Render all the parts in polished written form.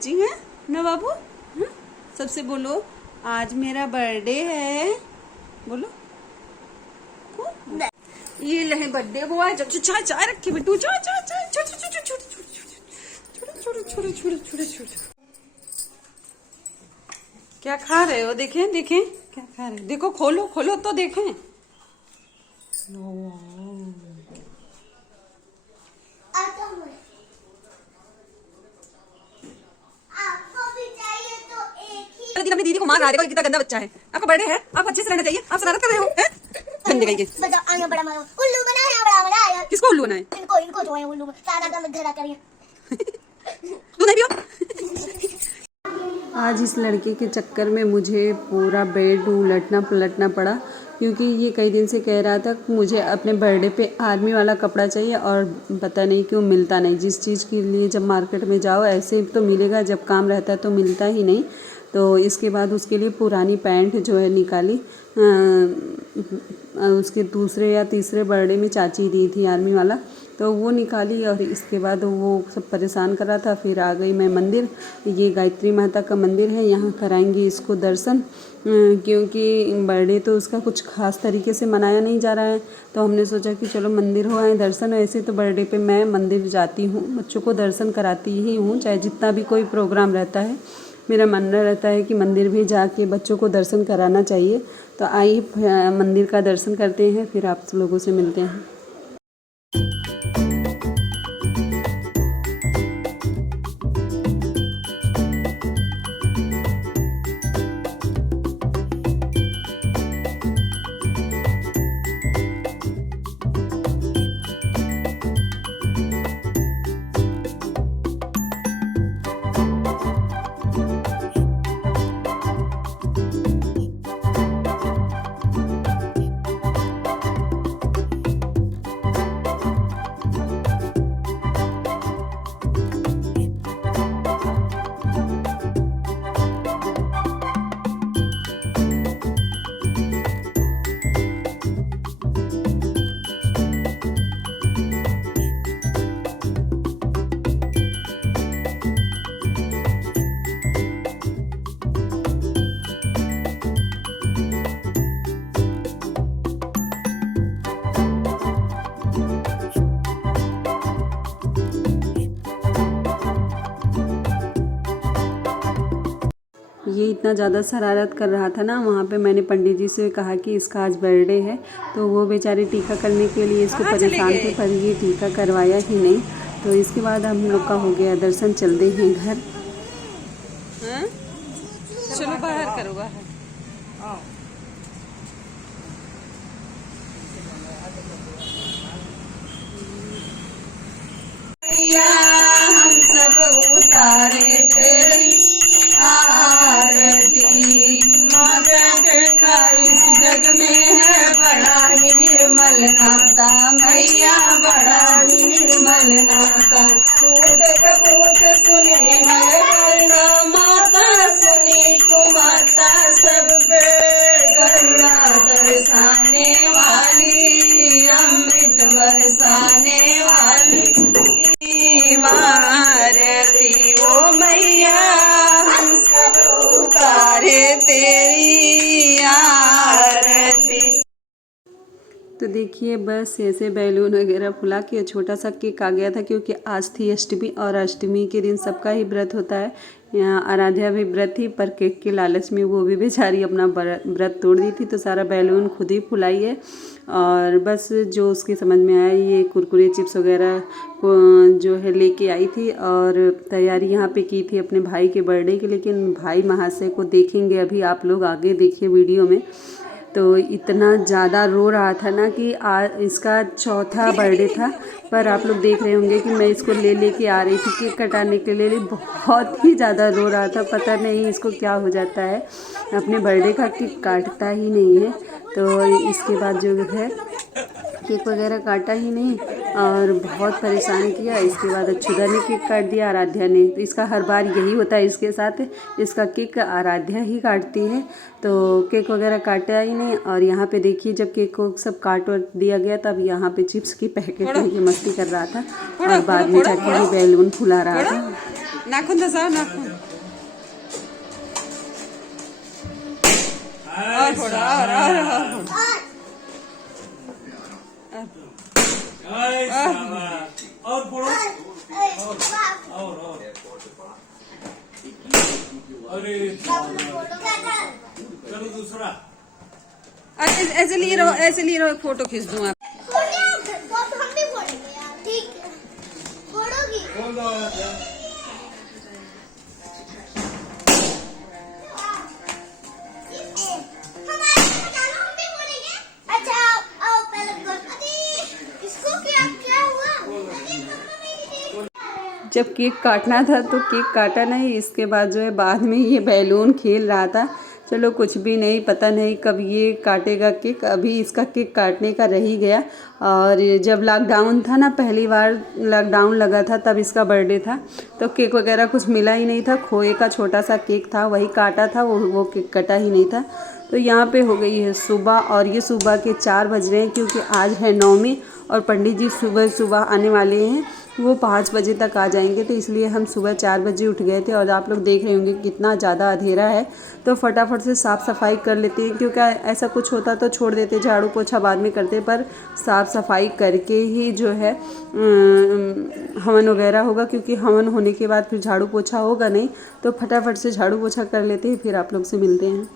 Matching है ना बाबू। सबसे बोलो आज मेरा बर्थडे है, बोलो। ये लहे बर्थडे बॉय। जब चाय चाय रखी बिट्टू, चाय चाय चाय छोटे छोटे छोटे छोटे छोटे छोटे छोटे छोटे। क्या खा रहे हो? देखें देखें क्या खा रहे हो, देखो खोलो खोलो तो देखें। अपनी दीदी को मार रहा है, देखो कितना गंदा बच्चा है। आपका बर्थडे है, आप अच्छे से रहना चाहिए, आप शरारत कर रहे हो। गंदे कहीं के। उल्लू बनाया। किसको उल्लू बनाए? इनको जो है उल्लू घरा करिए। तू नहीं पियो। आज इस लड़के के चक्कर में मुझे पूरा बेड उलटना पलटना पड़ा, क्योंकि ये कई दिन से कह रहा था कि मुझे अपने बर्थडे पे आर्मी वाला कपड़ा चाहिए, और पता नहीं क्यों मिलता नहीं। जिस चीज़ के लिए जब मार्केट में जाओ ऐसे तो मिलेगा, जब काम रहता है तो मिलता ही नहीं। तो इसके बाद उसके लिए पुरानी पैंट जो है निकाली। उसके दूसरे या तीसरे बर्थडे में चाची दी थी आर्मी वाला, तो वो निकाली। और इसके बाद वो सब परेशान कर रहा था। फिर आ गई मैं मंदिर। ये गायत्री माता का मंदिर है, यहाँ कराएंगे इसको दर्शन, क्योंकि बर्थडे तो उसका कुछ खास तरीके से मनाया नहीं जा रहा है। तो हमने सोचा कि चलो मंदिर हो आए दर्शन। ऐसे तो बर्थडे पे मैं मंदिर जाती हूँ, बच्चों को दर्शन कराती ही हूँ, चाहे जितना भी कोई प्रोग्राम रहता है। मेरा मानना रहता है कि मंदिर भी जाके बच्चों को दर्शन कराना चाहिए। तो आइए मंदिर का दर्शन करते हैं, फिर आप लोगों से मिलते हैं। ये इतना ज़्यादा शरारत कर रहा था ना, वहाँ पे मैंने पंडित जी से कहा कि इसका आज बर्थडे है, तो वो बेचारे टीका करने के लिए इसको परेशान थे, पर ये टीका करवाया ही नहीं। तो इसके बाद हम लोग का हो गया दर्शन, चलते हैं घर। चलो बाहर करो, बाहर। हम सब उतारे तेरी आरती, माता का इस जग में है बड़ा ही निर्मल नाता, मैया बड़ा ही निर्मल नाता। टूट कबूत सुनी है करुणा माता, सुनी कुमाता सब पे करुणा दर्शाने वाली, अमृत बरसाने वाली आरती। ओ मैया हम सब उतारे तेरी आरती। तो देखिए बस ऐसे बैलून वगैरह फुला के छोटा सा केक आ गया था, क्योंकि आज थी अष्टमी, और अष्टमी के दिन सबका ही व्रत होता है। यहाँ आराध्या भी व्रत थी, पर केक के लालच में वो भी बेचारी अपना व्रत तोड़ दी थी। तो सारा बैलून खुद ही फुलाई है, और बस जो उसकी समझ में आया ये कुरकुरे चिप्स वगैरह जो है लेके आई थी, और तैयारी यहाँ पे की थी अपने भाई के बर्थडे की। लेकिन भाई महाशय को देखेंगे अभी, आप लोग आगे देखिए वीडियो में। तो इतना ज़्यादा रो रहा था ना कि इसका चौथा बर्थडे था, पर आप लोग देख रहे होंगे कि मैं इसको लेके आ रही थी केक कटाने के लिए, बहुत ही ज़्यादा रो रहा था। पता नहीं इसको क्या हो जाता है, अपने बर्थडे का केक काटता ही नहीं है। तो इसके बाद जो है केक वगैरह काटा ही नहीं, और बहुत परेशान किया। इसके बाद अक्षुदा ने केक काट दिया, आराध्या ने। तो इसका हर बार यही होता है इसके साथ, इसका केक आराध्या ही काटती है। तो केक वगैरह काटा ही नहीं। और यहाँ पे देखिए जब केक को सब काट दिया गया, तब यहाँ पे चिप्स की पैकेट लेके मस्ती कर रहा था, और बाद में जाके बैलून फुला रहा था। नाखून दसाओ, नाखून और फोड़ो और फोड़ो और अरे चलो दूसरा। ऐसे लिए रहो, एक फोटो खींच दूं आप। हम भी फोड़ेंगे यार, ठीक है, फोड़ोगी। खोल दो। जब केक काटना था तो केक काटा नहीं, इसके बाद जो है बाद में ये बैलून खेल रहा था। चलो कुछ भी नहीं, पता नहीं कब ये काटेगा केक, अभी इसका केक काटने का रह ही गया। और जब लॉकडाउन था ना, पहली बार लॉकडाउन लगा था तब इसका बर्थडे था, तो केक वगैरह कुछ मिला ही नहीं था। खोए का छोटा सा केक था, वही काटा था, वो केक कटा ही नहीं था। तो यहाँ पे हो गई है सुबह, और ये सुबह के 4 बज रहे हैं क्योंकि आज है नवमी और पंडित जी सुबह सुबह आने वाले हैं। वो 5 बजे तक आ जाएंगे, तो इसलिए हम सुबह 4 बजे उठ गए थे। और आप लोग देख रहे होंगे कितना ज़्यादा अंधेरा है, तो फटाफट से साफ़ सफाई कर लेते हैं, क्योंकि ऐसा कुछ होता तो छोड़ देते, झाड़ू पोछा बाद में करते, पर साफ़ सफाई करके ही जो है हवन वगैरह होगा, क्योंकि हवन होने के बाद फिर झाड़ू पोछा होगा नहीं। तो फटाफट से झाड़ू पोछा कर लेते हैं, फिर आप लोग से मिलते हैं।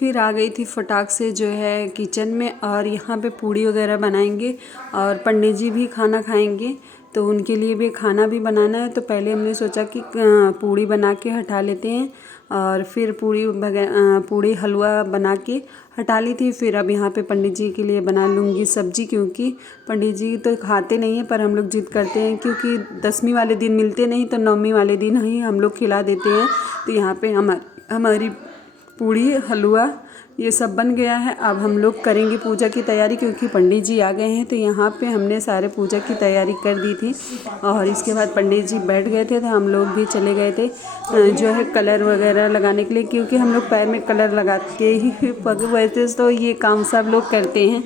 फिर आ गई थी फटाक से जो है किचन में, और यहाँ पे पूड़ी वगैरह बनाएंगे और पंडित जी भी खाना खाएंगे, तो उनके लिए भी खाना भी बनाना है। तो पहले हमने सोचा कि पूड़ी बना के हटा लेते हैं, और फिर पूड़ी हलवा बना के हटा ली थी। फिर अब यहाँ पे पंडित जी के लिए बना लूँगी सब्जी, क्योंकि पंडित जी तो खाते नहीं हैं, पर हम लोग जिद करते हैं, क्योंकि 10वीं वाले दिन मिलते नहीं, तो 9वीं वाले दिन ही हम लोग खिला देते हैं। तो यहाँ पे हमारी पूड़ी हलवा ये सब बन गया है। अब हम लोग करेंगे पूजा की तैयारी, क्योंकि पंडित जी आ गए हैं। तो यहाँ पे हमने सारे पूजा की तैयारी कर दी थी, और इसके बाद पंडित जी बैठ गए थे, तो हम लोग भी चले गए थे जो है कलर वगैरह लगाने के लिए, क्योंकि हम लोग पैर में कलर लगा के ही वैसे तो ये काम सब लोग करते हैं।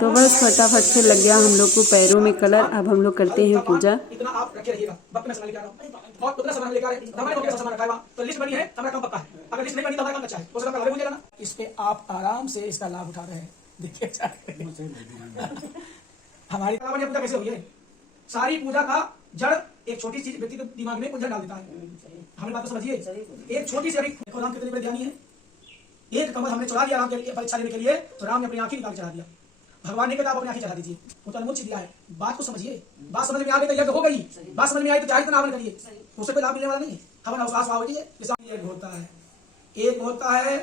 तो बस फटाफट से लग गया हम लोग को पैरों में कलर। अब हम लोग करते हैं पूजा। इतना आप रखे रहिएगा, वक्त में सामान लेके आ रहा हूं, और उतना सामान लेके आ रहे हैं, हमारे को सामान रखा है, तो लिस्ट बनी है, हमारा काम पक्का है। अगर लिस्ट नहीं बनी तो हमारा काम अच्छा है, हो सकता है मुझे ना। इस पे आप आराम से इसका लाभ उठा रहे हैं, देखिए हमारी पूजा कैसे हुई है। सारी पूजा का जड़ एक छोटी चीज व्यक्ति के दिमाग में उलझन डाल देता है। हमें बात तो समझिए, एक छोटी सी देखो राम कितने बड़े ध्यानी है। एक कमल हमने चढ़ा दिया राम के लिए, परीक्षा लेने के लिए, तो राम ने अपनी आंखें निकाल चढ़ा दिया। भगवान ने कहा आप अपनी आंखें चढ़ा दीजिए, वो तो अनमोल दिया है। बात को समझिए, बात समझ में आ गई तो यज्ञ हो गई, बात समझ में आई तो चाहे तो हवन करिए, उससे कोई लाभ मिलने वाला नहीं। हवन अवकाश यज्ञ होता है, एक होता है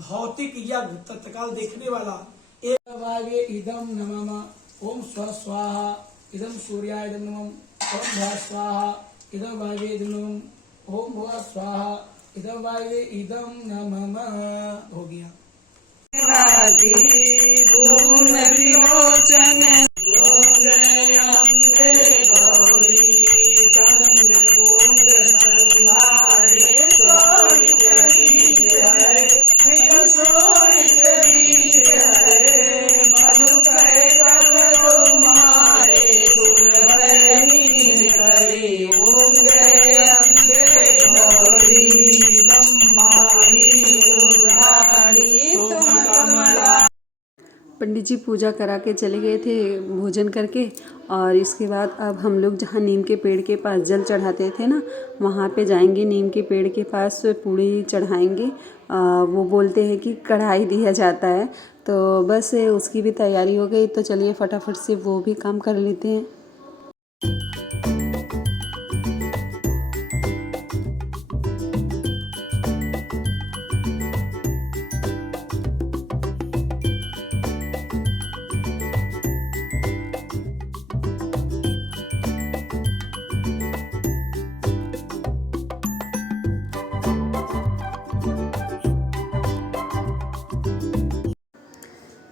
भौतिक यज्ञ तत्काल देखने वाला। एक इदम नमः ओम स्व स्वाहा, इदम सूर्याय नमः ओम भः स्वाहा, इदम वायवे इदम नमः ओम भः स्वाहा, इदम वायवे इदम नमः। हो गया। धूम विमोचन पंडित जी पूजा करा के चले गए थे भोजन करके, और इसके बाद अब हम लोग जहाँ नीम के पेड़ के पास जल चढ़ाते थे ना, वहाँ पे जाएंगे। नीम के पेड़ के पास पूड़ी चढ़ाएंगे। वो बोलते हैं कि कढ़ाई दिया जाता है, तो बस उसकी भी तैयारी हो गई। तो चलिए फटाफट से वो भी काम कर लेते हैं।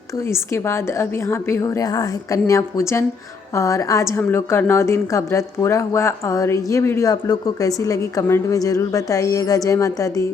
तो इसके बाद अब यहाँ पे हो रहा है कन्या पूजन, और आज हम लोग का 9 दिन का व्रत पूरा हुआ। और ये वीडियो आप लोग को कैसी लगी कमेंट में ज़रूर बताइएगा। जय माता दी।